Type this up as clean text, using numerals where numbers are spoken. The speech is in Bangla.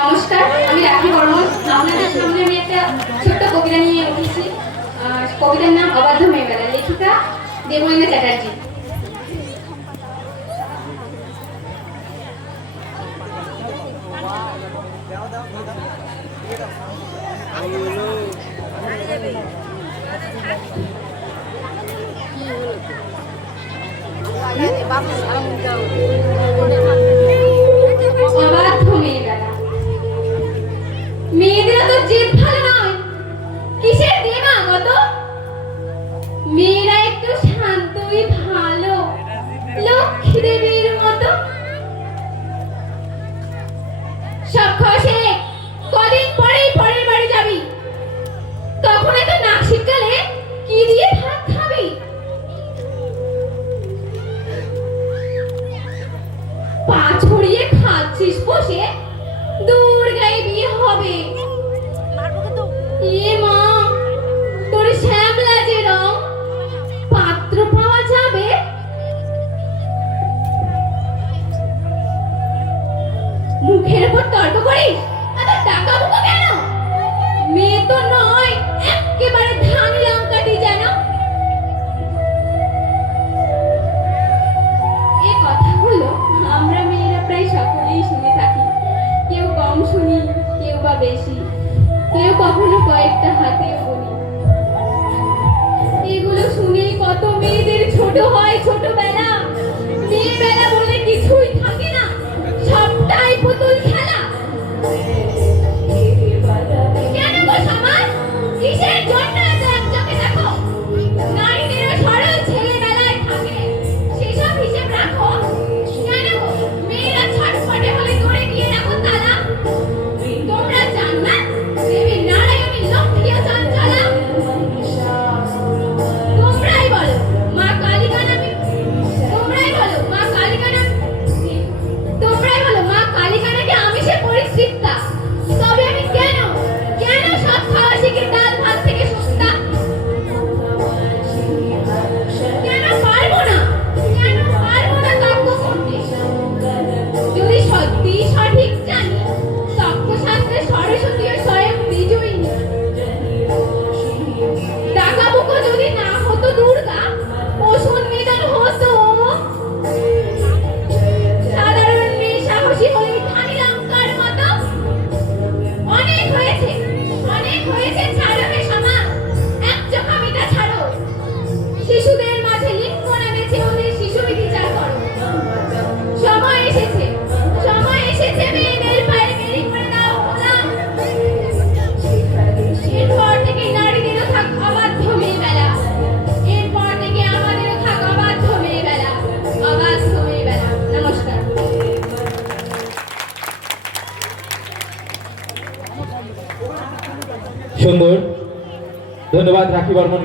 নমস্কার, আমি রাখি বর্মন। আপনাদের সামনে আমি একটা ছোট্ট কবিতা নিয়ে উঠেছি। কবিতার নাম অবাধ্য মেয়েবেলা, লেখিকা দেবলীনা চ্যাটার্জি। অবাধ্য মেয়েবেলা, মেয়েদেরও তো জেদ ভালো নয়, কিসের দেমা গত? মেয়েরা একটু শান্তই ভালো, লক্ষ্মী দেবীর মতো। সব খসে কদিন পরেই পরের বাড়ি যাবি, তখন এত নাক শীতকালে কি দিয়ে ভাত খাবি? পা ছড়িয়ে খাচ্ছিস বসে, দূর গায়ে বিয়ে হবে। এ মা, তোর শ্যামলা যে রং, পাত্র পাওয়া যাবে? মুখের উপর তর্ক করিস, এত টাকা মুখো কেন? মেয়ে তো নয়, একেবারে ধান লঙ্কাটি যেন। এ কথাগুলো আমরা মেয়েরা প্রায় সকলেই শুনে থাকি, কেউ কম শুনি, কেউ বা বেশি, কেউ কখনো কয়েকটা হাতেও বলি। এগুলো শুনেই কত মেয়েদের ছোট হয় ছোটবেলা। মেয়েবেলা বলে কিছুই থাকে না, সবটাই পুতুল খেলা। কেন গো সমাজ, কিসের জন্য এত একচোখে দেখো? নারীদেরও সরল ছেলেবেলায় থাকে, সেসব হিসেব রাখো। কেন গো মেয়েরা ছটফটে হলে করে দিয়ে রাখো তালা? তোমরা জান্নাত দেবী নারায়ণী লক্ষ্মী ও চঞ্চলা। তোমরাই বলো মা কালিকা নামে, তোমরাই বলো মা কালিকা নামে, তোমরাই বলো মা কালিকা নাকি আমিষে পরিতৃপ্তা। তবে আমি কেন কেন সব খাওয়া শিখে ডাল ভাত থেকে সস্তা? কেন পারবো না, কেন পারবো না কাব্য করতে? যদি সত্যি সঠিক জানি, তত্ত্বশাস্ত্রে সরস্বতী ও স্বয়ং বিজয়ী। টাকা বুকো যদি না হতো দুর্গা, অসুর নিধন হতো। সাধারণ মেয়ে সাহসী হলে ধানি লঙ্কার মতো। অনেক হয়েছে, অনেক হয়েছে, ছাড়ো হে সমাজ, এক চোখামিটা ছাড়ো। শিশুদের মাঝে লিঙ্গ নামেছে, ওদের শিশু বিচার করো। সময় এসেছে, সময় এসেছে, মেয়েদের পায়ে বেরি করে দাও গোলাম। এরপর থেকে নারীদেরও থাক অবাধ্য মেয়েবেলা, এরপর থেকে আমাদেরও থাক অবাধ্য মেয়েবেলা, অবাধ্য মেয়েবেলা। নমস্কার। সুন্দর, ধন্যবাদ রাখি বর্মন।